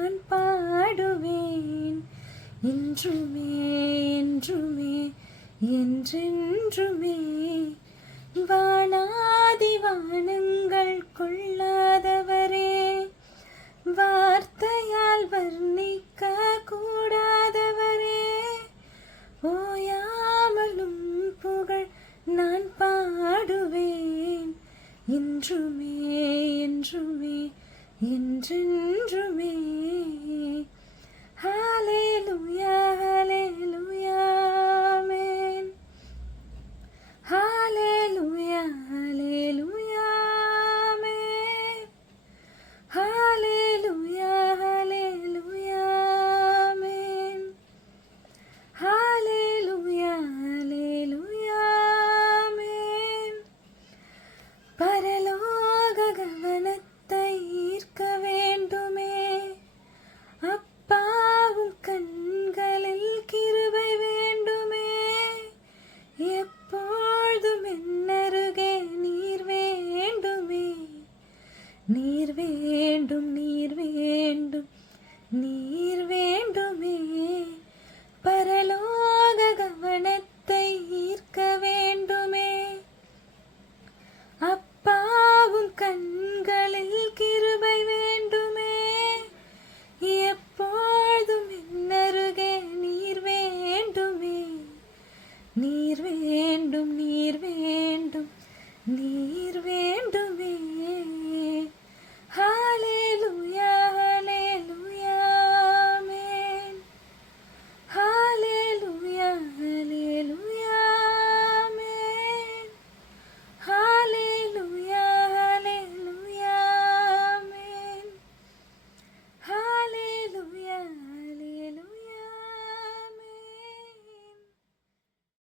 நான் பாடுவேன் இன்றுமே என்றுமே என்றென்றுமே. வானாதி வானங்கள் கொள்ளாதவரே, வார்த்தையால் வர்ணிக்க கூடாதவரே, ஓயாமலும் புகழ் நான் பாடுவேன் இன்றுமே என்றுமே என்றென்றுமே. ஹல்லேலூயா ஹல்லேலூயா ஆமென். ஹல்லேலூயா ஹல்லேலூயா ஆமென். ஹல்லேலூயா ஹல்லேலூயா ஆமென். ஹல்லேலூயா ஹல்லேலூயா ஆமென். பரலோக கவனத்தை ஈர்க்க வேண்டுமே, அப்பாவும் கண்களில் கிருபை வேண்டுமே, எப்பொழுதும் என்னருகே நீர் வேண்டுமே, நீர் வேண்டும் நீர் வேண்டும் நீர்